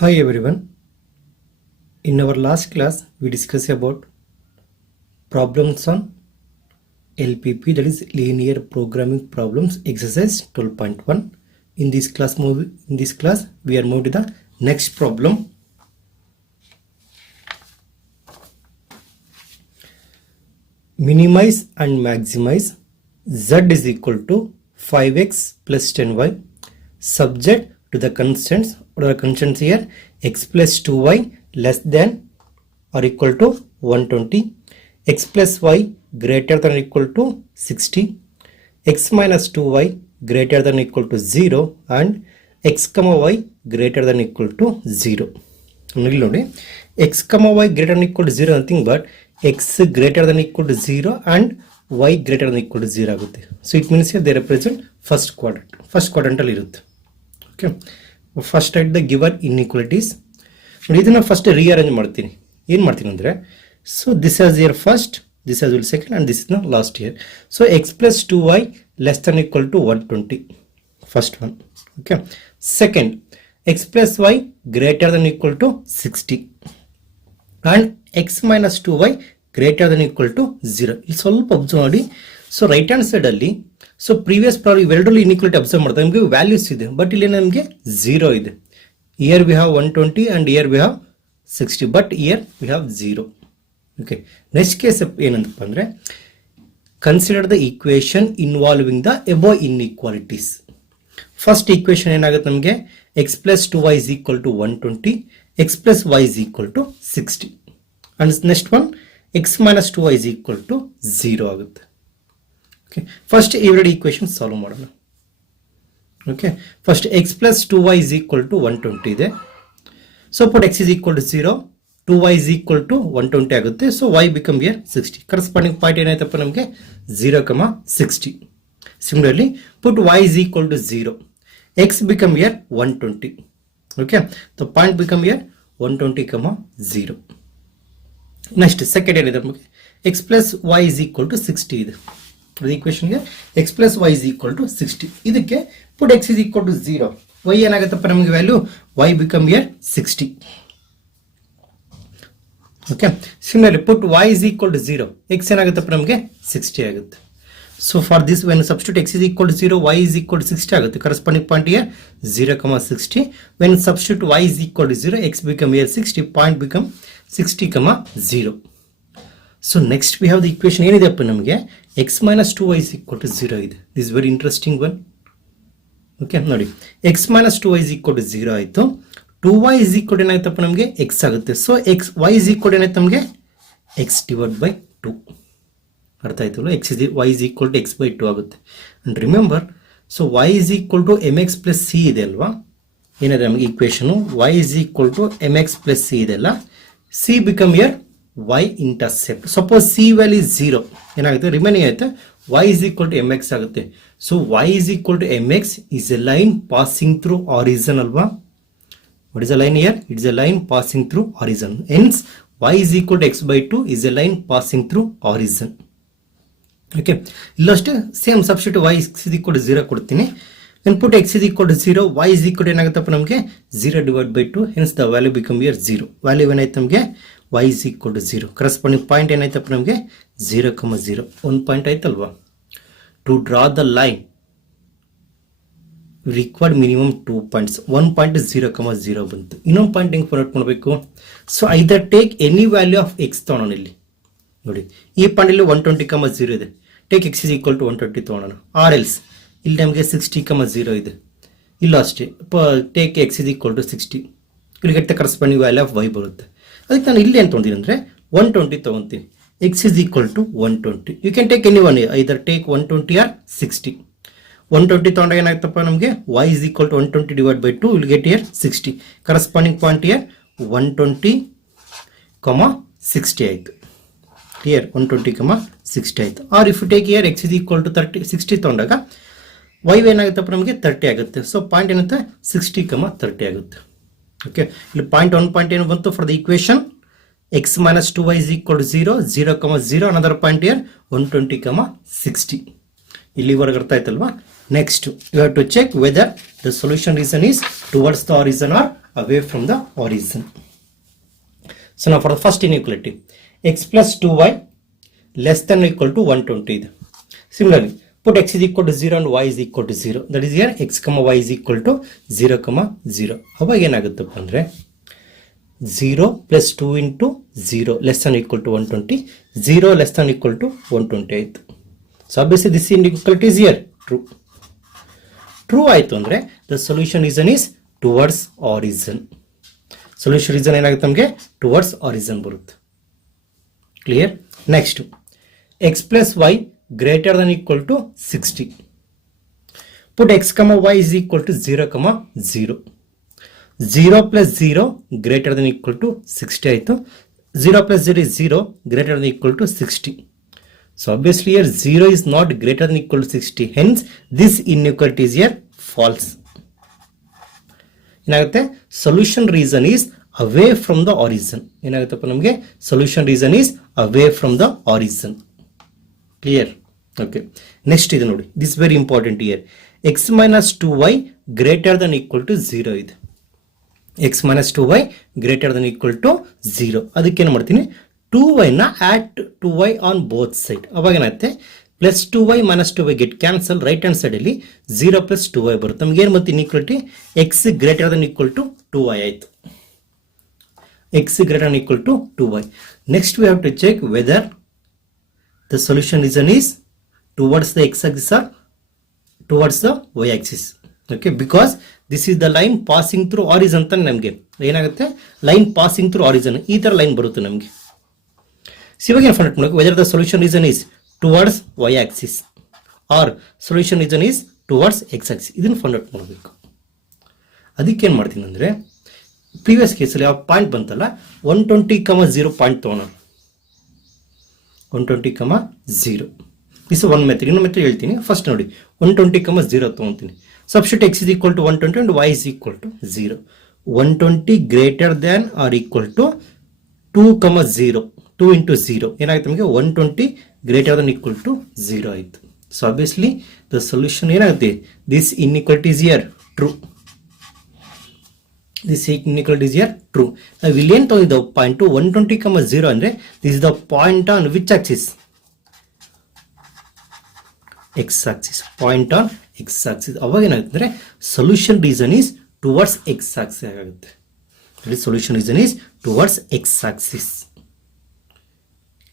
Hi everyone. In our last class, we discussed about problems on LPP, that is linear programming problems, exercise 12.1. In this class, we are moving to the next problem. Minimize and maximize z is equal to 5x plus 10y subject to the constants. What are the constants here? X plus 2y less than or equal to 120, x plus y greater than or equal to 60, x minus 2y greater than or equal to 0 and x comma y greater than or equal to 0. X comma y greater than or equal to 0 nothing but x greater than or equal to 0 and y greater than or equal to 0 ಆಗುತ್ತೆ. So it means here they represent first quadrant ಅಲ್ಲಿ ಇರುತ್ತೆ. Okay. First write the given inequalities. ಇದನ್ನ first rearrange ಮಾಡ್ತೀನಿ. ಏನು ಮಾಡ್ತೀನಿ ಅಂದ್ರೆ, so this is your first, this is your second and this is the last here. So x plus 2y less than or equal to 120. First one. Okay. Second, x plus y greater than or equal to 60 and x minus 2y greater than or equal to 0. ಇಲ್ಲಿ ಸ್ವಲ್ಪ observe ಮಾಡಿ. So right hand side ಅಲ್ಲಿ so previous problem ಇವೆರಡರಲ್ಲಿ inequality observe ಮಾಡ್ತಾರೆ, ನಮಗೆ values ಇದೆ but ಇಲ್ಲಿ ನಮಗೆ 0 ಇದೆ. Here we have 120 and here we have 60 but here we have 0. Okay, next case ಏನಂತಪ್ಪ ಅಂದ್ರೆ, consider the equation involving the above inequalities. First equation ಏನಾಗುತ್ತೆ ನಮಗೆ, x plus 2y is equal to 120, x plus y is equal to 60 and next one x minus 2y is equal to 0 ಆಗುತ್ತೆ. Okay, first every equation solve ಮಾಡೋಣ. Okay, first x plus 2y is equal to 120 ಇದೆ. So put x is equal to 0, 2y is equal to 120 ಆಗುತ್ತೆ. So y become here 60. Corresponding point ಏನಾಯ್ತಪ್ಪ ನಮಗೆ 0, 60. Similarly put y is equal to 0, x become here 120. Okay, the point become here 120, 0. Next second ಏನಿದೆ ನಮಗೆ, x plus y is equal to 60 ಇದೆ. The equation here x plus y is equal to 60. ಇದಕ್ಕೆ put x is equal to 0, y ಏನಾಗುತ್ತಪ್ಪ ನಮಗೆ value y become here 60. Okay, similarly put y is equal to 0, x ಏನಾಗುತ್ತಪ್ಪ ನಮಗೆ 60 ಆಗುತ್ತೆ. So for this when substitute x is equal to 0, y is equal to 60 ಆಗುತ್ತೆ. Corresponding point here 0, 60. When substitute y is equal to 0, x become here 60, point become 60, 0. So next we have the equation ಏನಿದೆ ಅಪ್ಪ ನಮಗೆ, x minus 2y is equal to 0 ಇದೆ. This is very interesting one. Okay, ನೋಡಿ x minus 2y is equal to 0 ಆಯಿತು. 2y is equal to ಏನಾಯ್ತಪ್ಪ ನಮಗೆ x ಆಗುತ್ತೆ. So y is equal to ಏನಾಯ್ತು ನಮಗೆ x divided by 2. ಅರ್ಥ ಆಯ್ತಲ್ಲ, y is equal to x by 2 ಆಗುತ್ತೆ. And remember, so y is equal to mx plus c ಇದೆ ಅಲ್ವಾ, ಏನಿದೆ ನಮಗೆ equation y is equal to mx plus c ಇದೆ ಅಲ್ಲ, c become here y intercept. Suppose c value 0 ಏನಾಗುತ್ತೆ, ರಿಮೈನಿಂಗ್ ಆಗುತ್ತೆ y is equal to mx ಆಗುತ್ತೆ. So y is equal to mx is a line passing through horizon ಅಲ್ವಾ. What is the line here? It is a line passing through horizon. Hence y is equal to x by 2 is a line passing through horizon. Okay, ಇಲ್ಲಷ್ಟೇ same substitute y is equal to 0 ಕೊಡ್ತೀನಿ. then put x is equal to 0, y is equal to ಏನಾಗುತ್ತಪ್ಪ ನಮಗೆ 0 divided by 2, hence the value become here 0. ವ್ಯಾಲ್ಯೂ ಏನಾಯ್ತು ನಮಗೆ y is equal to 0. corresponding point ಏನಾಯ್ತಪ್ಪ ನಮಗೆ 0, 0. ಒಂದು ಪಾಯಿಂಟ್ ಆಯ್ತಲ್ವಾ. to draw the line required minimum 2 points. 1 point is 0, 0 ಬಂತು. ಇನ್ನೊಂದು ಪಾಯಿಂಟ್ ಹೆಂಗೆ ಫಾರ್ವರ್ಡ್ ಮಾಡಬೇಕು, so either take any value of x ತಗೊಳ್ಳೋಣ. ಇಲ್ಲಿ ನೋಡಿ ಈ ಪಾಯಿಂಟ್ ಇಲ್ಲಿ 120, 0 ಇದೆ, take x is equal to 120 ತಗೊಳ್ಳೋಣ. ಆರ್ ಎಲ್ಸ್ ಇಲ್ಲಿ ನಮಗೆ 60, 0 ಇದೆ, ಇಲ್ಲ ಅಷ್ಟೇ take x is equal to 60, ಇಲ್ಲಿ get the corresponding value of y ಬರುತ್ತೆ. ಅದಕ್ಕೆ ನಾನು ಇಲ್ಲಿ ಏನು ತೊಗೊಂತೀನಿ ಅಂದರೆ 120 ತೊಗೊತೀನಿ. x is equal to 120. You can take any one, either take 120 or 60. 120 ತೊಗೊಂಡಾಗ ಏನಾಗ್ತಪ್ಪ ನಮಗೆ y is equal to 120 divided by 2, will get here 60. corresponding point here 120, 60 ಆಯಿತು. here 120, 60 ಆಯಿತು. Or if you take here x is equal to 30, 60 ತೊಗೊಂಡಾಗ y ಏನಾಗುತ್ತಪ್ಪ ನಮಗೆ 30 ಆಗುತ್ತೆ. So point ಏನಾಗುತ್ತೆ 60, 30 ಆಗುತ್ತೆ. ಓಕೆ, ಇಲ್ಲಿ ಪಾಯಿಂಟ್ 1 ಪಾಯಿಂಟ್ ಏನು ಬಂತು for the equation x minus 2y is equal to 0, 0, 0. another point here 120, 60. ಇಲ್ಲಿವರೆಗೆ ಅರ್ಥ ಆಯ್ತಲ್ವಾ. Next you have to check whether the solution region is towards the origin or away from the origin. So now for the first inequality, x plus 2y less than or equal to 120. Similarly, put x is equal to 0 and y is equal to 0. That is here x comma y is equal to 0 comma 0. ಅವಾಗ ಏನಾಗುತ್ತಪ್ಪ ಅಂದರೆ 0 plus 2 into 0 less than or equal to 120. 0 less than or equal to 120 ಆಯಿತು. So obviously this inequality is here true. True ಆಯಿತು ಅಂದರೆ the solution reason is towards origin. Solution reason ಏನಾಗುತ್ತೆ ನಮಗೆ towards origin ಬರುತ್ತೆ. Clear? Next, x plus y greater than equal to 60. Put x comma y is equal to 0 comma 0. 0 plus 0 greater than equal to 60 ಆಯಿತು. 0 plus 0 is 0 greater than equal to 60. So obviously here 0 is not greater than equal to 60. Hence this inequality is here false. ಏನಾಗುತ್ತೆ solution reason is away from the origin. ಏನಾಗುತ್ತಪ್ಪ ನಮಗೆ solution reason is away from the origin. Clear? Okay. Next ಇದು ನೋಡಿ, this is very important here. x minus 2y greater than equal to 0 ಇದೆ. x minus 2y greater than equal to 0. ಅದಕ್ಕೆ ಏನು ಮಾಡ್ತೀನಿ, 2y ನ add 2y on both side. ಅವಾಗ ಏನಾಗುತ್ತೆ plus 2y minus 2y get cancel, right hand side ಅಲ್ಲಿ 0 plus 2y ಬರುತ್ತೆ. ನಮಗೆ ಏನು ಮತ್ತೆ inequality x greater than equal to 2y ಆಯಿತು. x greater than equal to 2y. Next we have to check whether the solution reason is towards the x-axis or towards the y-axis. Okay, because this is the line passing through origin ಅಂತ ನಮಗೆ ಏನಾಗುತ್ತೆ, line passing through origin ಈ ಥರ ಲೈನ್ ಬರುತ್ತೆ ನಮಗೆ. ಇವಾಗ ಏನು find out ಮಾಡಬೇಕು, whether the solution region is towards y axis or solution region is towards x axis. ಇದನ್ನು ಫೈಂಡ್ ಔಟ್ ಮಾಡಬೇಕು. ಅದಕ್ಕೆ ಏನು ಮಾಡ್ತೀನಿ ಅಂದರೆ, ಪ್ರೀವಿಯಸ್ ಕೇಸಲ್ಲಿ ಯಾವ ಪಾಯಿಂಟ್ ಬಂತಲ್ಲ 120,0 ಪಾಯಿಂಟ್ ತೊಗೊಳೋಣ. 120,0 ದಿಸ್ ಒನ್ ಮೆಥಡ್. ಇನ್ನೊಂದು ಮೆಥಡ್ ಹೇಳ್ತೀನಿ. ಫಸ್ಟ್ ನೋಡಿ 120,0 ತೊಗೊತೀನಿ. Substitute x is equal to 120 and y is equal to 0. 120 greater than or equal to 2,0. 2 into 0 ಏನಾಗುತ್ತೆ ನಮಗೆ 120 greater than equal to 0 ಆಯಿತು. ಸೊ ಆಬ್ವಿಯಸ್ಲಿ ದ ಸೊಲ್ಯೂಷನ್ ಏನಾಗುತ್ತೆ, this inequality is here true. This inequality is here true. Now we learn to the point to 120,0 ಅಂದ್ರೆ this is the point on which axis? X axis. Point on X axis. ಅವಾಗ ಏನಾಗುತ್ತೆ ಅಂದ್ರೆ solution reason is towards X axis ಆಗುತ್ತೆ. The solution reason is towards X axis.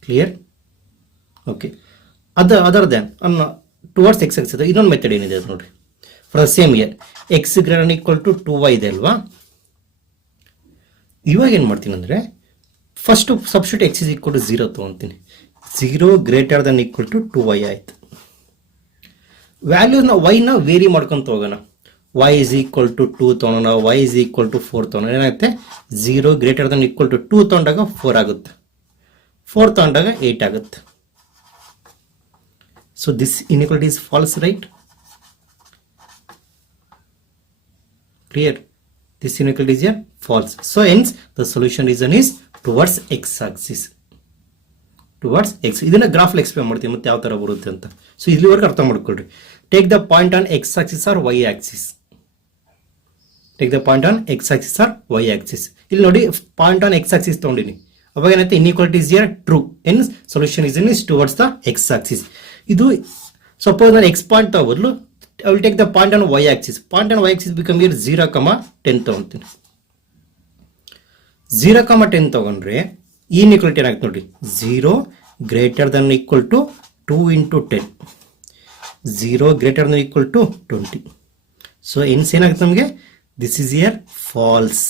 Clear? Okay. Other than towards X axis ಇನ್ನೊಂದು ಮೆಥಡ್ ಏನಿದೆ ಅದು ನೋಡಿ. For the same year x greater than equal to 2y ಇದೆ ಅಲ್ವಾ. ಇವಾಗ ಏನು ಮಾಡ್ತೀನಿ ಅಂದರೆ, first substitute x is equal to 0 ತೊಗೊತೀನಿ. 0 greater than equal to 2y ಆಯಿತು. ವ್ಯಾಲ್ಯೂನ ವೈನ ವೇರಿ ಮಾಡ್ಕೊಂತ ಹೋಗೋಣ. y is equal to 2 ತೊಗೊಳೋಣ, y is equal to 4 ತೊಗೊಳೋಣ. ಏನಾಗುತ್ತೆ 0 greater than equal to 2 ತೊಗೊಂಡಾಗ 4 ಆಗುತ್ತೆ, 4 ತೊಗೊಂಡಾಗ 8 ಆಗುತ್ತೆ. So this inequality is false, right? Clear? This inequality is here false. So hence the solution reason is towards x axis. Towards x. ಇದನ್ನ ಗ್ರಾಫ್ ಅಲ್ಲಿ ಎಕ್ಸ್ಪ್ಲೇನ್ ಮಾಡ್ತೀವಿ ಮತ್ತೆ ಯಾವ ತರ ಬರುತ್ತೆ ಅಂತ. ಸೊ ಇಲ್ಲಿವರೆಗೆ ಅರ್ಥ ಮಾಡ್ಕೊಳ್ರಿ. Take the point on x axis or y axis. Take the point on x axis or y axis. ಇಲ್ಲಿ ನೋಡಿ ಪಾಯಿಂಟ್ ಆನ್ x axis ತಗೊಂಡಿನಿ. ಅವಾಗ ಏನಾಯ್ತು, inequality is here true. Hence solution region is towards the x axis. ಇದು suppose ನಾನು x point ತಗೋಬದಲು I will take the point on y axis. Point on y axis become here 0, 10 ತಗೊಂತೀನಿ. 0, 10 ತಗೊಂಡ್ರೆ ಈ ಇನ್ಇಕ್ವಾಲಿಟಿ ಏನಾಗುತ್ತೆ ನೋಡಿ, 0 greater than equal to 2 into 10. 0 greater than equal to 20. ಸೊ ಎನ್ಸ್ ಏನಾಗುತ್ತೆ ನಮಗೆ, ದಿಸ್ ಇಸ್ ಹಿಯರ್ ಫಾಲ್ಸ್.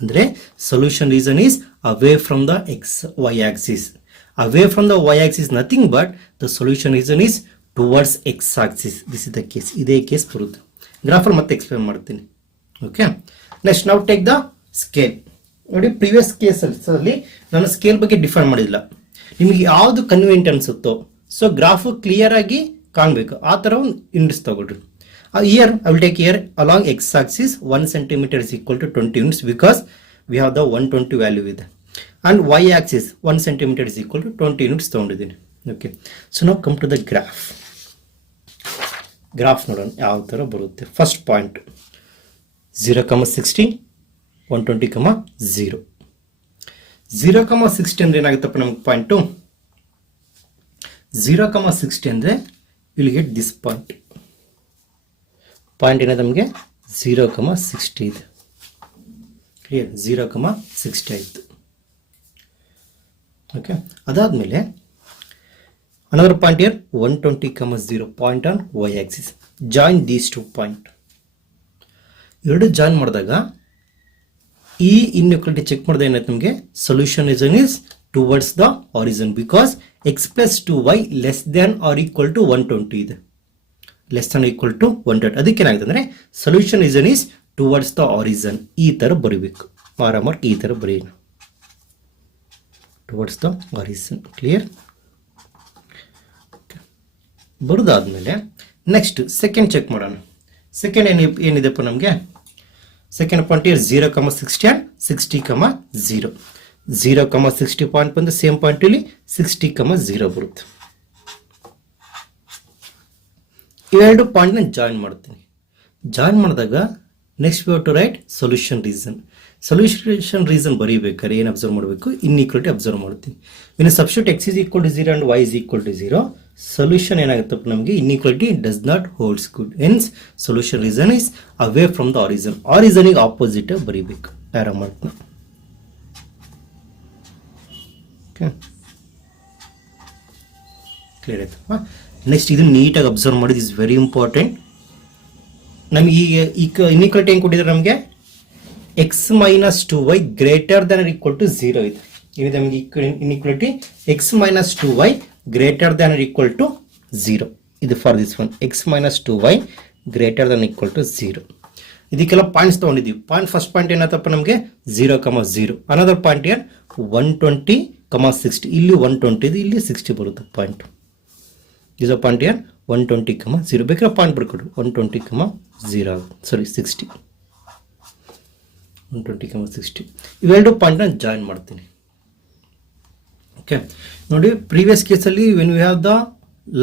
ಅಂದರೆ solution region is away from the y axis. Away from the y axis nothing but the solution reason is towards x axis. This is the case. ಇದೇ ಕೇಸ್ ಬರುತ್ತೆ. ಗ್ರಾಫರ್ ಮತ್ತೆ ಎಕ್ಸ್ಪ್ಲೇನ್ ಮಾಡ್ತೀನಿ. Okay, next ನಾವು take the scale. ನೋಡಿ ಪ್ರೀವಿಯಸ್ ಕೇಸಲ್ಲಿ ನಾನು ಸ್ಕೇಲ್ ಬಗ್ಗೆ ಡಿಫೈನ್ ಮಾಡಿಲ್ಲ. ನಿಮಗೆ ಯಾವುದು ಕನ್ವೀನಿಯಂಟ್ ಅನ್ಸುತ್ತೋ, ಸೊ ಗ್ರಾಫ್ ಕ್ಲಿಯರ್ ಆಗಿ ಕಾಣಬೇಕು, ಆ ಥರ ಒಂದು ಯೂನಿಟ್ಸ್ ತಗೊಳ್ರಿ. Year I will take year along X Axis 1 centimeter is equal to 20 units because we have the 120 value ಇದೆ. And y axis 1 centimeter is equal to 20 units ತಗೊಂಡಿದ್ದೀನಿ. ಓಕೆ, ಸೊ ನಾವು ಕಮ್ ಟು ದ ಗ್ರಾಫ್ ನೋಡೋಣ ಯಾವ ಥರ ಬರುತ್ತೆ. First point 0, 60, 120, 0. 0, 60 ಅಂದರೆ ಏನಾಗುತ್ತಪ್ಪ ನಮ್ಗೆ ಪಾಯಿಂಟು 0, 60 ಅಂದರೆ will get this point. Point ಏನಾದ ನಮಗೆ 0, 60 ಇದೆ. ಕ್ಲಿಯರ್? 0, 60 ಆಯಿತು. ಓಕೆ, ಅದಾದಮೇಲೆ another point here 120, 0 point on y axis. Join these 2 point. ಎರಡು ಜಾಯಿನ್ ಮಾಡಿದಾಗ ಈ ಇನ್ಇಕ್ವಾಲಿಟಿ ಚೆಕ್ ಮಾಡಿದಾಗ ಏನಾಯ್ತು ನಮಗೆ solution is towards the horizon because x plus 2y less than or equal to 120 ಇದೆ. Less than or equal to 120. ಅದಕ್ಕೆ ಏನಾಗುತ್ತೆ ಅಂದರೆ solution is towards the horizon. ಈ ಥರ ಬರೀಬೇಕು. ಮಾರ್ಕ್ ಈ ಥರ ಬರೀನ towards the horizon. ಕ್ಲಿಯರ್? ಬರೋದಾದ್ಮೇಲೆ ನೆಕ್ಸ್ಟ್ ಸೆಕೆಂಡ್ ಚೆಕ್ ಮಾಡೋಣ. ಸೆಕೆಂಡ್ ಏನಿದೆಪ್ಪ ನಮಗೆ ಸೆಕೆಂಡ್ ಪಾಯಿಂಟ್ 0, 60 and 60, 0. 0, 60 ಪಾಯಿಂಟ್ ಬಂದು ಸೇಮ್ ಪಾಯಿಂಟ್ ಇಲ್ಲಿ 60, 0 ಬರುತ್ತೆ. ಇವೆರಡು ಪಾಯಿಂಟ್ ನಾನು ಜಾಯಿನ್ ಮಾಡ್ತೀನಿ. ಜಾಯಿನ್ ಮಾಡಿದಾಗ next we have to write solution region. Solution region ಬರೀಬೇಕಾದ್ರೆ ಏನು ಅಬ್ಸರ್ವ್ ಮಾಡಬೇಕು? ಇನ್ಇಕ್ವಾಲಿಟಿ ಅಬ್ಸರ್ವ್ ಮಾಡ್ತೀನಿ. ಇನ್ನು substitute x is equal to 0 and y is equal to 0. Solution ಏನಾಗುತ್ತಪ್ಪ ನಮಗೆ inequality does not holds good. Hence solution region is away from the origin. ಆರಿಜನಿಗೆ opposite ಬರೀಬೇಕು. Arrow ಮಾಡ್ತೀನಿ. ಓಕೆ, ಕ್ಲಿಯರ್ ಆಯ್ತಪ್ಪ? ನೆಕ್ಸ್ಟ್ ಇದನ್ನು ನೀಟಾಗಿ ಅಬ್ಸರ್ವ್ ಮಾಡಿದ್ ಇಸ್ ವೆರಿ ಇಂಪಾರ್ಟೆಂಟ್. ನಮಗೆ ಈಗ ಇನ್ಇಕ್ವಾಲಿಟಿ ಹೆಂಗೆ ಕೊಟ್ಟಿದ್ದಾರೆ? ನಮಗೆ x minus 2y greater than or equal to 0 ಇದೆ. ಏನಿದೆ ನಮಗೆ inequality x minus 2y greater than or equal to 0. ಇದು for this one x minus 2y greater than or equal to 0. ಇದಕ್ಕೆಲ್ಲ ಪಾಯಿಂಟ್ಸ್ ತೊಗೊಂಡಿದ್ದೀವಿ. ಫಸ್ಟ್ ಪಾಯಿಂಟ್ ಏನಾಯ್ತಪ್ಪ ನಮಗೆ 0, 0. ಅನದರ್ ಪಾಯಿಂಟ್ ಏನ್ 120, 60. ಇಲ್ಲಿ 120 ಇದೆ, ಇಲ್ಲಿ 60 ಬರುತ್ತೆ ಪಾಯಿಂಟ್. ಇದು ಪಾಯಿಂಟ್ ಏನ್ 120, 0. ಬೇಕಾದ್ರೆ ಪಾಯಿಂಟ್ ಬರ್ಕೊಡು 120, 0 ಸಾರಿ 60. 120, 60. ಇವೆರಡು ಪಾಯಿಂಟ್ ನಾನು ಜಾಯಿನ್ ಮಾಡ್ತೀನಿ. ಓಕೆ, ನೋಡಿ ಪ್ರೀವಿಯಸ್ ಕೇಸಲ್ಲಿ when we have the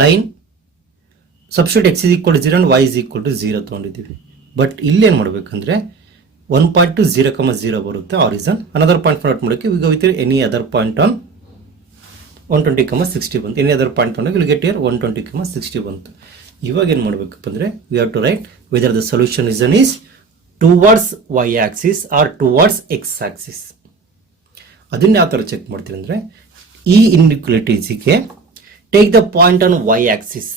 line substitute x is equal to 0 and y is equal to 0 ತೊಗೊಂಡಿದ್ದೀವಿ. ಬಟ್ ಇಲ್ಲಿ ಏನು ಮಾಡಬೇಕಂದ್ರೆ 1.2, 0, 0 ಬರುತ್ತೆ ಆರಿಜನ್. ಅನದರ್ ಪಾಯಿಂಟ್ ನೋಟ್ ಮಾಡೋಕ್ಕೆ we go with any other point on 120, 60 ಬಂತು. ಎನಿ ಅದರ್ ಪಾಯಿಂಟ್ ತೊಗೊಂಡಾಗ ವಿಲ್ ಗೆಟ್ ಹಿಯರ್ 120, 60 ಬಂತು. ಇವಾಗ ಏನು ಮಾಡಬೇಕಪ್ಪ ಅಂದರೆ we have to write whether the solution region is towards y axis or towards x axis. ಅದನ್ನ ಯಾವ ಥರ ಚೆಕ್ ಮಾಡ್ತೀವಿ ಅಂದರೆ ಈ ಇನ್ಇಕ್ವಾಲಿಟೀಸಿಗೆ take the point on y axis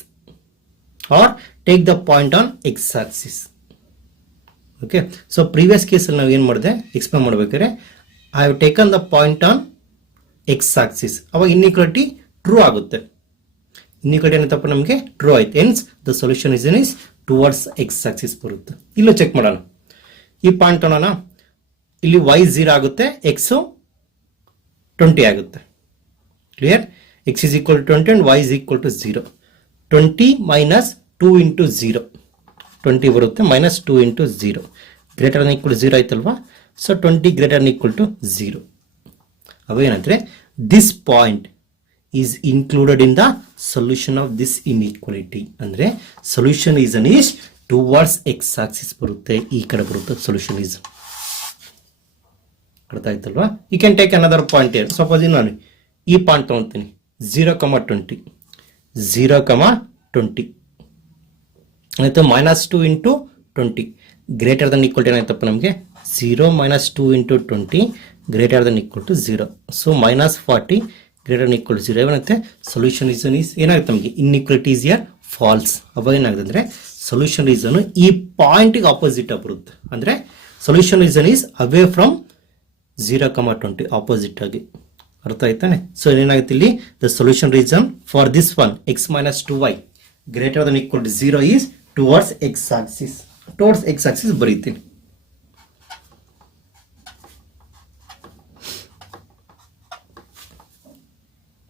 or take the point on x axis. Okay, so previous ಕೇಸಲ್ಲಿ ನಾವು ಏನು ಮಾಡಿದೆ ಎಕ್ಸ್ಪ್ಲೇನ್ ಮಾಡಬೇಕಾದ್ರೆ I have taken the point on x axis. ಅವಾಗ ಇನ್ಇಕ್ವಾಲಿಟಿ ಟ್ರೂ ಆಗುತ್ತೆ. ಇನ್ಇಕ್ವಾಲಿಟಿ ಏನಂತಪ್ಪ ನಮಗೆ ಟ್ರೂ ಆಯ್ತು. Hence the solution is towards x axis ಬರುತ್ತೆ. ಇಲ್ಲೂ ಚೆಕ್ ಮಾಡೋಣ. ಈ ಪಾಯಿಂಟ್ ಅನ್ನೋಣ, ಇಲ್ಲಿ y 0 ಆಗುತ್ತೆ, x 20 ಆಗುತ್ತೆ. Clear? x is equal to 20 and y is equal to 0. 20 minus 2 into 0. 20 ಬರುತ್ತೆ minus 2 into 0. Greater than equal to 0 ಆಯ್ತಲ್ವಾ? ಸೊ 20 greater than equal to 0. ಅವೇನಂದ್ರೆ this point is included in the solution of this inequality. ಅಂದರೆ solution reason is towards x axis ಬರುತ್ತೆ, ಈ ಕಡೆ ಬರುತ್ತೆ solution is. ಅರ್ಥ ಆಯ್ತಲ್ವಾ? You can take another point here. Suppose ನಾನು ಈ ಪಾಯಿಂಟ್ ತೊಗೊಳ್ತೀನಿ 0, 20. 0, 20 ಆಯಿತು. -2 into 20 greater than equal to ಏನಾಯ್ತಪ್ಪ ನಮಗೆ 0 minus 2 into 20 greater than equal to 0. So -40 greater than equal to 0 ಏನಾಗುತ್ತೆ? ಸೊಲ್ಯೂಷನ್ ರೀಸನ್ ಈಸ್ ಏನಾಗುತ್ತೆ ನಮಗೆ ಇನ್ಇಕ್ವಾಲಿಟಿ ಈಸ್ ಹಿಯರ್ ಫಾಲ್ಸ್. ಅವಾಗ ಏನಾಗುತ್ತೆ ಅಂದರೆ ಸೊಲ್ಯೂಷನ್ ರೀಸನ್ ಈ ಪಾಯಿಂಟಿಗೆ ಆಪೋಸಿಟ್ ಬರುತ್ತೆ. ಅಂದರೆ solution region is away from 0, 20 opposite ಆಗಿ. ಅರ್ಥ ಆಯ್ತಾನೆ? ಸೊ ಏನಾಗುತ್ತೆ ಇಲ್ಲಿ the solution region for this one x minus 2y greater than equal to 0 is towards x axis. Towards x axis ಬರೀತೀನಿ.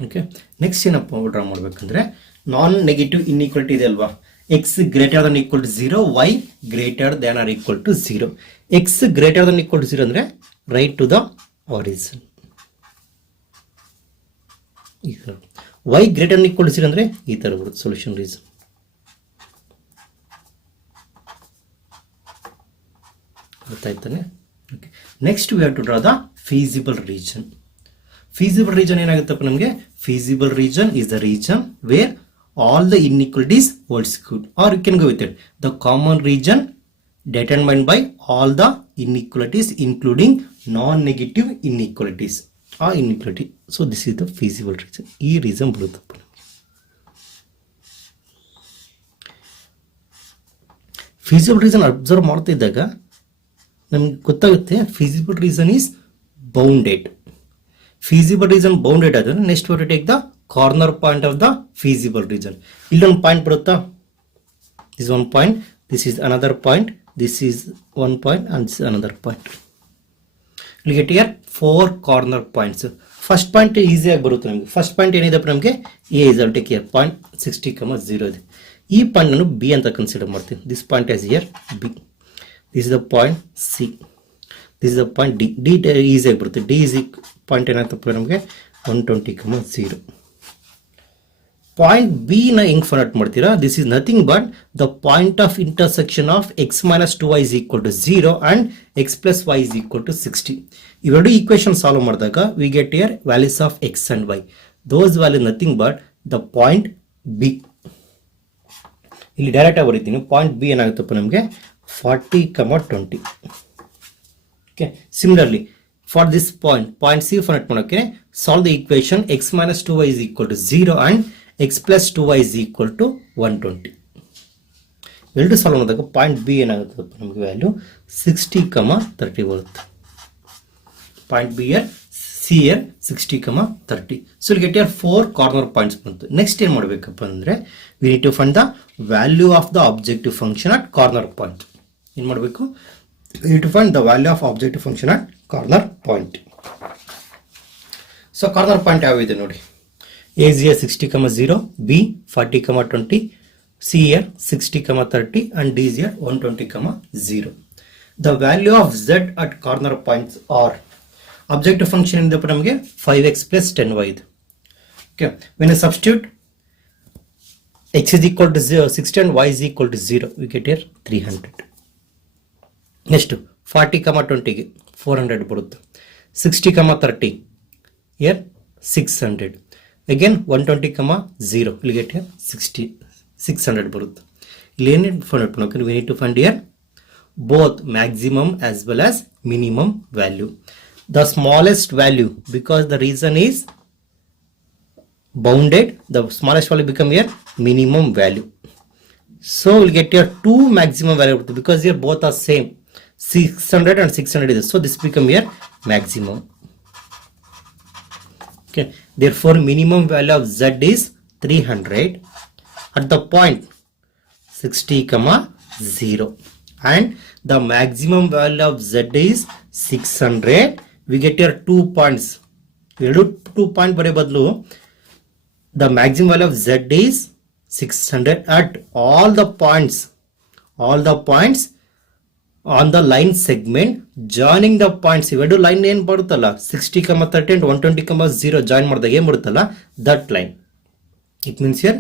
ಓಕೆ, ನೆಕ್ಸ್ಟ್ ಏನಪ್ಪ ಡ್ರಾ ಮಾಡಬೇಕಂದ್ರೆ ನಾನ್ ನೆಗೆಟಿವ್ ಇನ್ಇಕ್ವಾಲಿಟಿ ಇದೆ ಅಲ್ವಾ? x greater than equal to 0, y greater than or equal to 0. x greater than equal to 0 ಅಂದರೆ right to the origin. y greater than equal to 0 ಅಂದರೆ ಈ ಥರ ಬರುತ್ತೆ solution reason. ಅರ್ಥ ಆಯ್ತಾನೆ? Okay. Next we have to draw the feasible region. Feasible region ಏನಾಗುತ್ತಪ್ಪ ನಮಗೆ? Feasible region is the region where all the inequalities holds good, or you can go with it, the common region determined by all the inequalities including non-negative inequalities or inequality. So this is the feasible region. ಈ region ಬರುತ್ತಪ್ಪ. Feasible region observe ಮಾಡ್ತಿದ್ದಾಗ ನಮ್ಗೆ ಗೊತ್ತಾಗುತ್ತೆ feasible region is bounded. Feasible region bounded ಆದ್ರೆ next we take the corner point of the feasible region. ಇಲ್ಲೊಂದು point ಬರುತ್ತಾ? This one point, this is another point, this is one point and this another point. ಇಲ್ಲಿ get here 4 corner points. First point ಈಸಿಯಾಗಿ ಬರುತ್ತೆ ನಮಗೆ. First point ಏನಿದೆಪ್ಪ ನಮಗೆ? A is take here point 60,0 ಇದೆ. ಈ ಪಾಯಿಂಟ್ ನಾನು ಬಿ ಅಂತ ಕನ್ಸಿಡರ್ ಮಾಡ್ತೀನಿ. This point as here B. This is the point C. This is the point D. D ಈಸಿಯಾಗಿ ಬರುತ್ತೆ. ಡಿ ಇಸ್ ಪಾಯಿಂಟ್ ಏನಾಗ್ತಪ್ಪ ನಮಗೆ? 120,0. ಪಾಯಿಂಟ್ ಬಿ ನ ಹೆಂಗ್ ಫೈಂಡ್ ಮಾಡ್ತೀರಾ? This is nothing but the point of intersection of x - 2y is equal to 0 and x + y is equal to 60. ಇವೆರಡು equation solve ಮಾಡಿದಾಗ we get here values of x and y. Those value nothing but the point B. ಇಲ್ಲಿ direct ಆಗಿ ಬರೀತೀನಿ. Point B ಏನಾಗುತ್ತಪ್ಪ ನಮಗೆ? 40,20. Okay. Similarly for this point C find ಮಾಡೋಕೆ solve the equation x - 2y is equal to 0 and x + 2y is equal to 120. ಎರಡು ಸಾಲ್ವ್ ಮಾಡಿದಾಗ point B ಏನಾಗುತ್ತಪ್ಪ ನಮಗೆ? ವ್ಯಾಲ್ಯೂ 60,30 ಬರುತ್ತೆ. Point B here C here 60,30. So ಇಲ್ಲಿ get here 4 corner points ಬಂತು. Next ಏನು ಮಾಡಬೇಕಪ್ಪ ಅಂದರೆ we need to find the value of the objective function at corner point. ಏನು ಮಾಡಬೇಕು? We need to find the value of objective function at corner point. So corner point ಯಾವ ಇದೆ ನೋಡಿ? A is here 60,0, B 40,20, C here 60,30 and D is here 120,0. The value of Z at corner points are objective function in the ನಮಗೆ 5x plus 10y. Okay, when I substitute x is equal to 60 and y is equal to 0, we get here 300. Next 40,20 400 ಬರುತ್ತೆ. 60,30 here 600. Again 120,0 will get here 600 ಬರುತ್ತೆ. ಇಲ್ಲಿ ಏನೇನು find out ಮಾಡೋಕೆ? we need to find here both maximum as well as minimum value. The smallest value, because the reason is bounded, the smallest value become here minimum value. So we'll get here 2 maximum value because here both are same, 600 and 600 is, so this become here maximum. Okay, therefore minimum value of Z is 300 at the point 60,0 and the maximum value of Z is 600. We get here 2 points. We do 2 point ಬರೆ ಬದಲು the maximum value of Z is 600 at all the points on the line segment joining the points. ಇವೆರಡು ಲೈನ್ ಏನು ಬರುತ್ತಲ್ಲ 60,30 and 120,0 ಜಾಯಿನ್ ಮಾಡಿದಾಗ ಏನು ಬರುತ್ತಲ್ಲ that line. It means here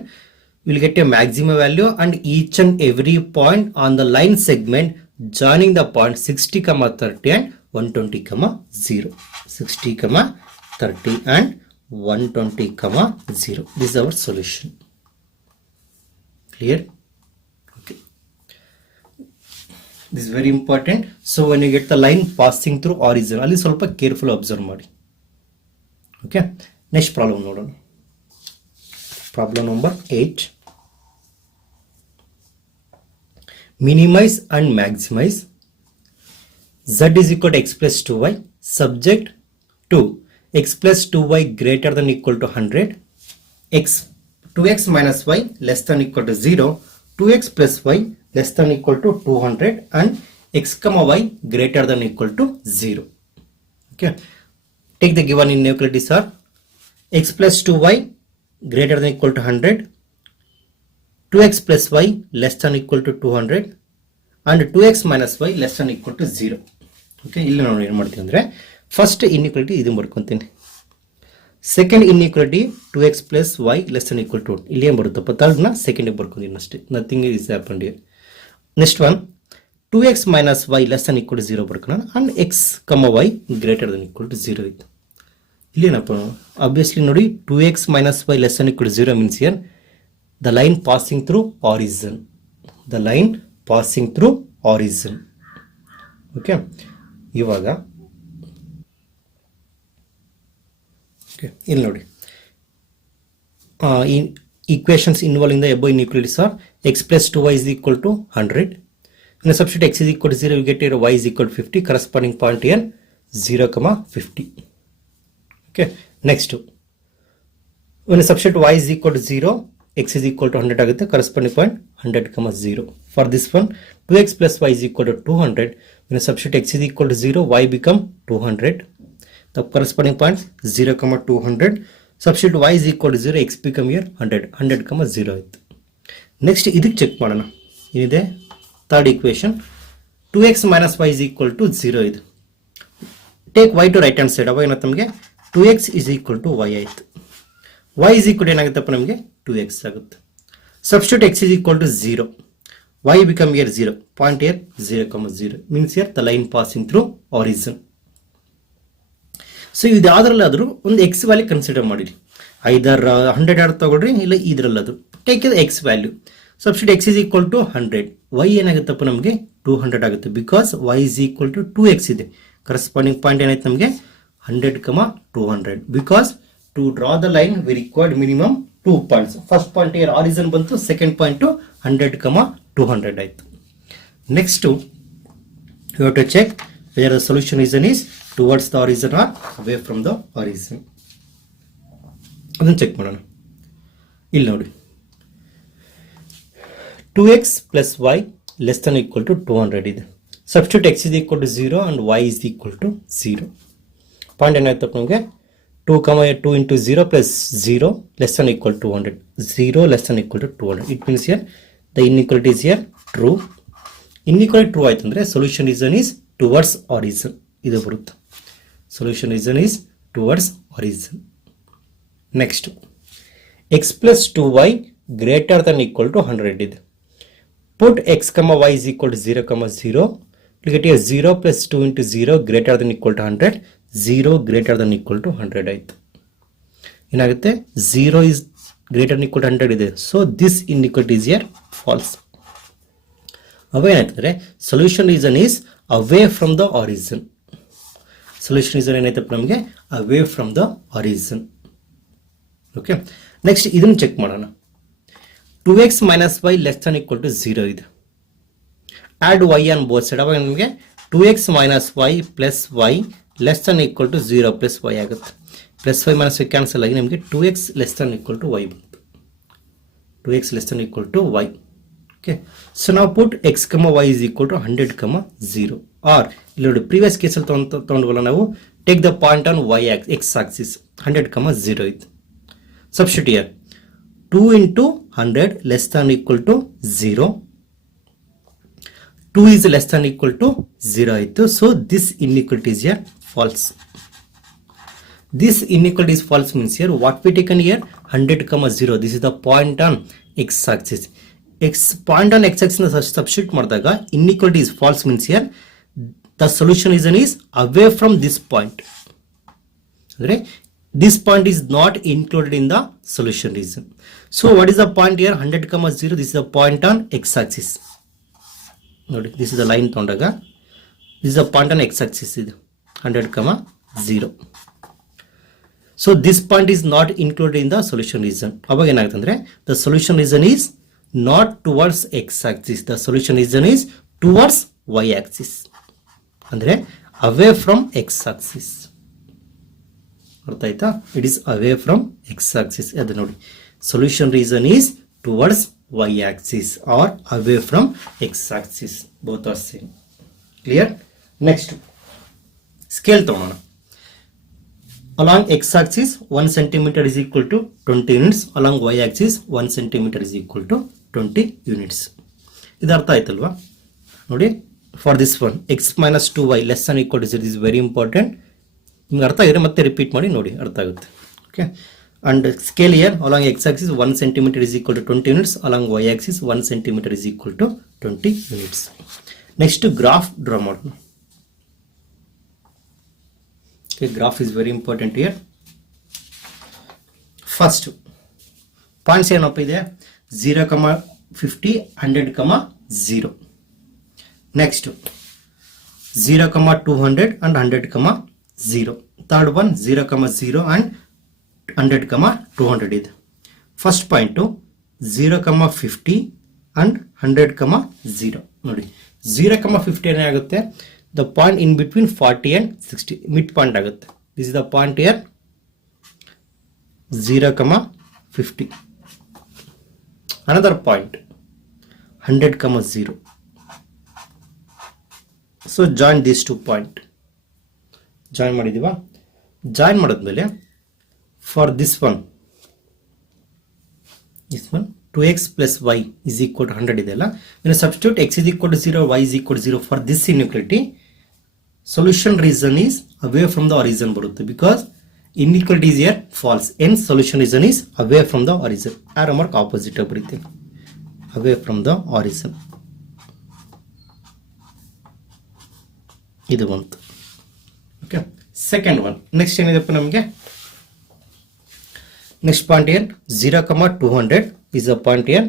we will get a maximum value and each and every point on the line segment joining the point 60,30 and 120,0. 60,30 and 120,0. This is our solution. Clear? Okay. This is very important. So when you get the line passing through origin, ಅಲ್ಲಿ ಸ್ವಲ್ಪ careful observe ಮಾಡಿ. Okay. Next problem ನೋಡೋಣ. Problem number 8. Minimize and maximize Z is equal to x plus 2y subject to x plus 2y greater than equal to 100, 2x minus y less than equal to 0, 2x plus y less than equal to 200 and x comma y greater than equal to 0. Okay, take the given inequalities are x plus 2y greater than equal to 100, 2x plus y less than equal to 200 and 2x minus y less than equal to 0. Okay, ಇಲ್ಲಿ ನಾನು ಏನು ಮಾಡ್ತೀನಿ ಅಂದರೆ first inequality ಇದು ಮಾಡ್ಕೊತೀನಿ. Second inequality 2x plus y less than equal to 2. ಇಲ್ಲಿ ಏನು ಬರುತ್ತಪ್ಪ ಥರ್ಡ್ನ ಸೆಕೆಂಡಿಗೆ ಬರ್ಕೊಂತೀನಿ ಅಷ್ಟೇ. Nothing is happened here. Next one 2x minus y less than equal to 0 ಬರ್ಕೋಣ and x, y greater than equal to 0 ಇತ್ತು. ಇಲ್ಲಿ ಏನಪ್ಪ obviously ನೋಡಿ 2x minus y less than equal to 0 means here the line passing through origin. The line passing through origin. Okay. ಇವಾಗ ಇಲ್ಲಿ ನೋಡಿ equations involving the above inequalities are x plus 2y is equal to 100. When I substitute x is equal to 0, we get here y is equal to 50. Corresponding point here 0, 50. Okay. Next, when I substitute y is equal to 0, x is equal to 100 ಆಗುತ್ತೆ. Corresponding point 100, 0. For this one, 2x plus y is equal to 200. When I substitute x is equal to 0, y become 200. The corresponding point 0, 200. Substitute y is equal to 0, x become here 100, 0 ಆಯ್ತು. ನೆಕ್ಸ್ಟ್ ಇದಕ್ಕೆ ಚೆಕ್ ಮಾಡೋಣ. ಏನಿದೆ third equation 2x minus y is equal to 0 ಇದು. Take y to right hand side. ಅವಾಗ ಏನಾಗುತ್ತೆ ನಮಗೆ 2x is equal to y ಆಯ್ತು. y is equal to ಏನಾಗುತ್ತಪ್ಪ ನಮಗೆ 2x ಆಗುತ್ತೆ. Substitute x is equal to 0. y become here 0. Point here 0, 0. Means here the line passing through origin. So ಇದು ಯಾವ್ದ್ರಲ್ಲಾದ್ರೂ ಒಂದು ಎಕ್ಸ್ ವ್ಯಾಲ್ಯೂ ಕನ್ಸಿಡರ್ ಮಾಡಿರಿ. ಐದರ್ 100 ಯಾರು ತಗೊಳ್ರಿ, ಇಲ್ಲ ಇದ್ರಲ್ಲಾದ್ರು take x value. Substitute x is equal to 100. Y ಏನಾಗುತ್ತಪ್ಪ ನಮಗೆ 200 ಆಗುತ್ತೆ. Because y is equal to 2x ಇದೆ. ಕರೆಸ್ಪಾಂಡಿಂಗ್ ಪಾಯಿಂಟ್ ಏನಾಯ್ತು ನಮಗೆ 100, 200. Because to draw the line we required minimum 2 points. First point here origin ಬಂತು, ಸೆಕೆಂಡ್ ಪಾಯಿಂಟ್ 100, 200 ಆಯ್ತು. Next you have to check whether the solution is towards the origin or away from the origin. ಅದನ್ನು ಚೆಕ್ ಮಾಡೋಣ. ಇಲ್ಲಿ ನೋಡಿ 2x plus y less than equal to 200 ಇದೆ. Substitute x is equal to 0 and y is equal to 0. ಪಾಯಿಂಟ್ ಏನಾಯ್ತು ನಮಗೆ 2 into 0 plus 0 less than equal to 200. 0 less than equal to 200. It means here the inequality is here true. Inequality true ಆಯ್ತು ಅಂದ್ರೆ solution reason is towards origin. ಇದು ಬರುತ್ತೆ. Solution reason is towards origin. Next, x plus 2y greater than equal to 100 ಇದೆ. Put x, y is equal to 0, 0. You get here 0 plus 2 into 0 greater than equal to 100. 0 greater than equal to 100 ಆಯ್ತು. ಏನಾಗುತ್ತೆ 0 is greater than equal to 100 ಇದೆ. So this inequality is here false. ಅವೇನಾಯ್ತಂದ್ರೆ solution reason is away from the origin. Solution reason ಏನಾಯ್ತಪ್ಪ ನಮಗೆ away from the origin. Okay. Next ಇದನ್ನು ಚೆಕ್ ಮಾಡೋಣ. 2x minus y less than equal to 0 ಇದೆ. Add y on both side. ಅವಾಗ ನಮಗೆ 2x minus y plus y less than equal to 0 plus y ಆಗುತ್ತೆ. Plus y minus y cancel ಆಗಿ ನಮಗೆ 2x less than equal to y ಬಂತು. 2x less than equal to y. Okay. So now put x, y is equal to 100, 0. Or ಇಲ್ಲಿ ನೋಡಿ ಪ್ರೀವಿಯಸ್ ಕೇಸಲ್ಲಿ ತಗೊಂಡ್ವಲ್ಲ ನಾವು, take the point on y x axis 100, 0 ಇತ್ತು. Substitute here 2 into 100 less than equal to 0. 2 is less than equal to 0 ಆಯಿತು. So this inequality is here false. This inequality is false means here what we taken here 100, 0. This is the point on x axis. X point on x axis substitute ಮಾಡಿದಾಗ inequality is false means here the solution reason is away from this point. Okay? This point is not included in the solution reason. So what is the point here 100, 0? This is the point on x axis. ನೋಡಿ, this is the line ತಗೊಂಡಾಗ this is the point on x axis ಇದು 100, 0. So this point is not included in the solution reason. ಅವಾಗ ಏನಾಗುತ್ತೆ ಅಂದ್ರೆ the solution reason is not towards x axis. The solution reason is towards y axis. ಅಂದ್ರೆ away from x axis. ಅರ್ಥ ಆಯ್ತಾ? It is away from x axis. ಅದು ನೋಡಿ, solution reason is towards y axis or away from x axis. Both are same. Clear? Next, scale ತಗೋಣ. Along x axis 1 centimeter is equal to 20 units. Along y axis 1 centimeter is equal to 20 units. ಇದು ಅರ್ಥ ಆಯ್ತಲ್ವಾ? ನೋಡಿ, for this one x minus 2y less than equal to 0 is very important. ನಿಮ್ಗೆ ಅರ್ಥ ಆಗಿದ್ರೆ ಮತ್ತೆ ರಿಪೀಟ್ ಮಾಡಿ ನೋಡಿ, ಅರ್ಥ ಆಗುತ್ತೆ. Okay. And scale here along x axis 1 centimeter is equal to 20 units. Along y axis 1 centimeter is equal to 20 units. Next graph draw ಮಾಡೋಣ. Okay, graph is very important here. First points ಏನಪ್ಪ ಇದೆ 0, 50, 100, 0. ನೆಕ್ಸ್ಟ್ 0, 200 and 100, 0. Third one 0, 0 and 100, 200 ಇದೆ. First point 0, 50 and 100, 0 ನೋಡಿ. 0, 50 ಏನಾಗುತ್ತೆ, the point in between 40 and 60 mid point ಆಗುತ್ತೆ. This is the point here 0, 50. Another point 100, 0. So join these two point. Join ಮಾಡಿದೀವಾ? Join ಮಾಡಿದ್ಮೇಲೆ for this one 2x plus y is equal to 100 ಇದೆಯಲ್ಲ, when you substitute x is equal to 0, y is equal to 0 for this inequality, solution region is away from the origin ಬರುತ್ತೆ, because inequality is here false, hence solution region is away from the origin. arrow mark opposite ಬರೀತೀನಿ, away from the origin. ಇದು ಬಂತು. Okay, second one next ಏನಿದೆಪ್ಪ ನಮಗೆ, next point here 0, 200 is a point here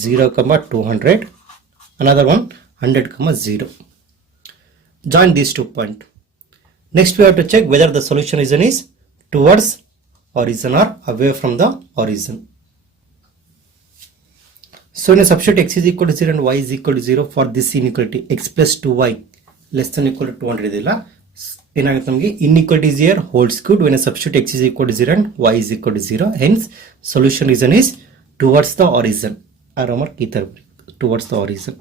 0, 200. Another one 100, 0. Join these two points. Next we have to check whether the solution region is towards origin or away from the origin. So when you substitute x is equal to 0 and y is equal to 0 for this inequality, x plus 2y less than equal to 200 ಇದೆಲ್ಲ, ಏನಾಗುತ್ತೆ ನಮಗೆ inequality is here holds good when you substitute x is equal to 0 and y is equal to 0, hence solution region is towards the origin. arrow mark ಈ ತರ towards the origin.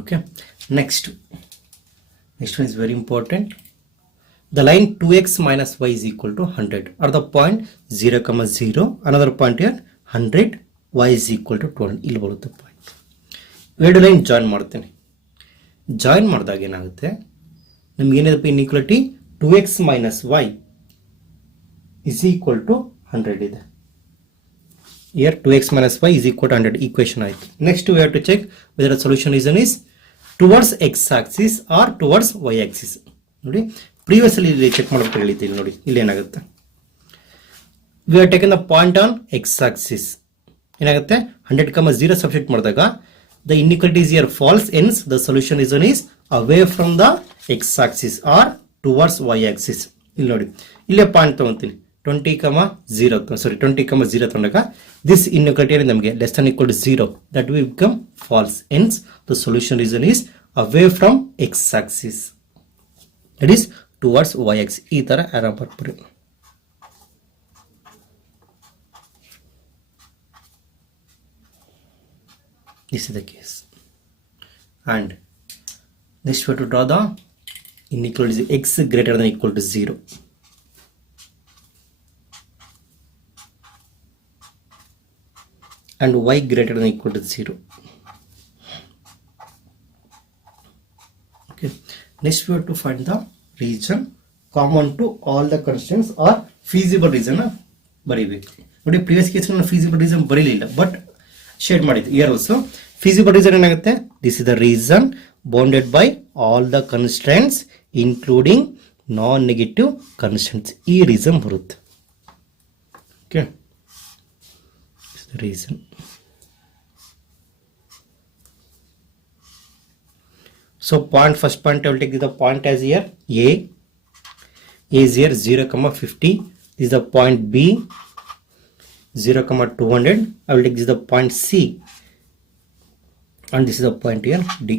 Okay, next one is very important. The line 2x minus y is equal to 100 or the point 0, 0. Another point here 100, y is equal to 200. ಇಲ್ಲಿ ಬರುತ್ತೆ ಪಾಯಿಂಟ್. ಎರಡು line join ಮಾಡ್ತೇನೆ. ಜಾಯಿನ್ ಮಾಡಿದಾಗ ಏನಾಗುತ್ತೆ ನಮ್ಗೆ ಏನಿದೆ inequality 2x minus y is equal to 100 ಇದೆ. Here 2x minus y is equal to 100 equation ಆಯಿತು. Next we have to check whether the solution region is towards x axis or towards y axis. ನೋಡಿ ಪ್ರೀವಿಯಸ್ಲಿ ಇಲ್ಲಿ ಚೆಕ್ ಮಾಡಬೇಕು ಹೇಳಿದ್ದೀನಿ ನೋಡಿ, ಇಲ್ಲಿ ಏನಾಗುತ್ತೆ, we have taken the point on x axis, ಏನಾಗುತ್ತೆ 100, 0 ಸಬ್ಸ್ಟಿಟ್ಯೂಟ್ ಮಾಡಿದಾಗ the inequality is here false, hence the solution region is away from the x axis or towards y axis. ಇಲ್ಲಿ ನೋಡಿ ಇಲ್ಲೇ ಪಾಯಿಂಟ್ ತಗೊಂತೀನಿ 20, 0 ತಗೊಂಡಾಗ this inequality ನಮಗೆ less than equal to 0, that will become false, hence the solution region is away from x axis, that is towards y axis. ಈ ತರ arrow ಬರ್ತೀರಿ. This is the case. And next we have to draw the inequality x greater than equal to 0. And y greater than equal to 0. Okay. Next we have to find the region common to all the constraints or feasible region ಬರೀಬೇಕು. ನೋಡಿ previous case ನಾನು feasible region ಬರೀಲಿಲ್ಲ, but shade ಮಾಡಿದ್ದು. here also feasible region ಏನಾಗುತ್ತೆ, this is the region bounded by all the constraints including non-negative constraints. ಈ ರೀಸನ್ ಬರುತ್ತೆ. Okay, reason. So point, first point I will take the point as here a is here 0, 50. This is the point b 0, 200. I will take this the point c and this is the point here d.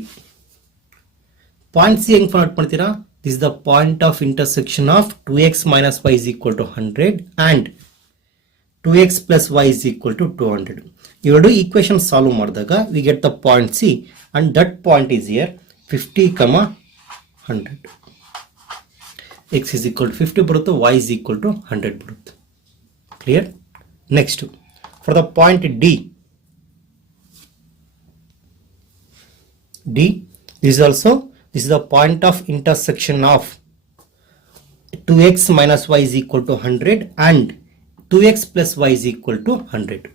Point c ಹೆಂಗ್ find out ಮಾಡ್ತೀರಾ, this is the point of intersection of 2x minus y is equal to 100 and 2x plus y is equal to 200. ಇವೆರಡು equation solve ಮಾಡಿದಾಗ we get the point c and that point is here 50, 100. x is equal to 50 ಬರುತ್ತೆ, y is equal to 100 ಬರುತ್ತೆ. Clear? Next for the point d this is the point of intersection of 2x minus y is equal to 100 and 2x plus y is equal to 100.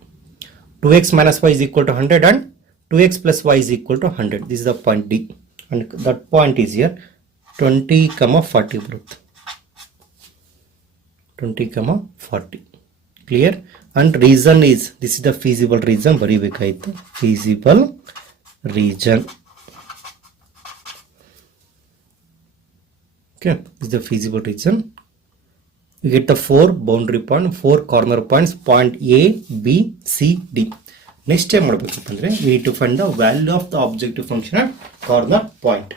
2x minus y is equal to 100 and 2x plus y is equal to 100. This is the point D, and that point is here 20, 40 bರುತ್ತೆ. 20, 40. Clear? And reason is, this is the feasible region. ಬರಿಬೇಕಾಯಿತು, feasible region. Okay, this is the feasible region. You get the 4 boundary point, 4 corner points, point A, B, C, D. Next time we need to find the value of the objective function at corner point.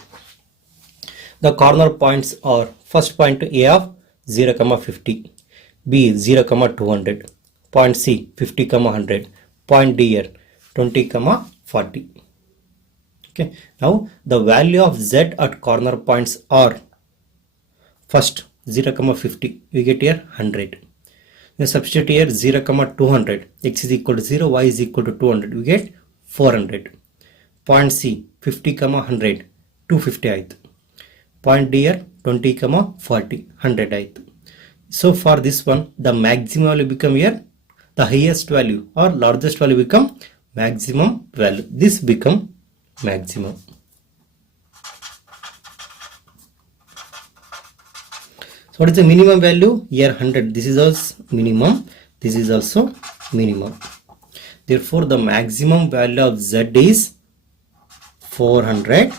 The corner points are, first point to A of 0, 50, B 0, 200, point C 50, 100, point D here 20, 40. Okay, now the value of Z at corner points are, first 0, 50, we get here 100. Then substitute here 0, 200, x is equal to 0, y is equal to 200, we get 400. Point C 50, 100, 250 ಆಯಿತು. Point D here 20, 40, 100 ಆಯಿತು. So for this one, the maximum value become here the highest value, or largest value become maximum value. This become maximum. So what is the minimum value? Here 100. This is also minimum. This is also minimum. Therefore, the maximum value of Z is 400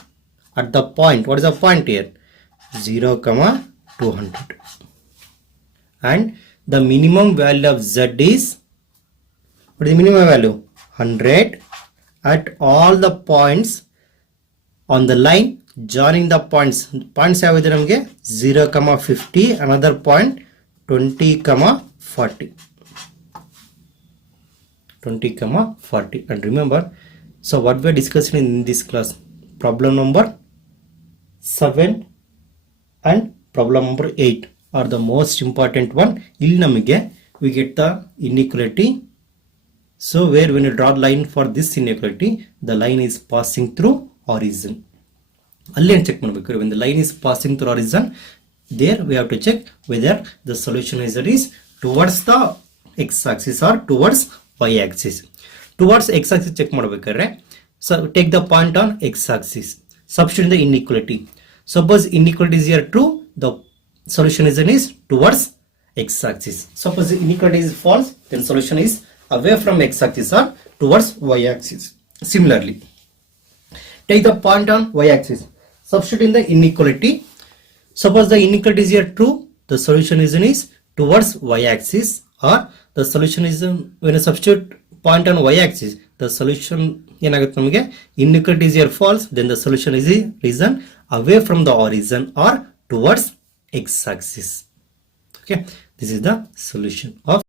at the point. What is the point here? 0, 200. And the minimum value of Z is, what is the minimum value? 100 at all the points on the line joining the points. Points ಯಾವಿದೆ ನಮಗೆ 0, 50, another point 20, 40. 20, 40. And remember, so what we are discussing in this class, problem number 7 and problem number 8 are the most important one. ಇಲ್ಲಿ ನಮಗೆ we get the inequality. So where when you draw line for this inequality, the line is passing through origin. ಅಲ್ಲಿ ಏನು ಚೆಕ್ ಮಾಡಬೇಕು? When the line is passing through origin, there we have to check whether the solution is towards the x-axis or towards y-axis. Towards x-axis check ಮಾಡಬೇಕಾದ್ರೆ, so take the point on x-axis, substitute the inequality. Suppose inequality is here true, the solution is towards x-axis. Suppose the inequality is false, then solution is away from x-axis or towards y-axis. Similarly, take the point on y-axis, substitute in the inequality. Suppose the inequality is here true, the solution is towards y-axis, or the solution is, when you substitute point on y-axis, the solution ಏನಾಗುತ್ತೆ ನಮಗೆ, inequality is here false, then the solution is away from the origin or towards x-axis. Okay, this is the solution of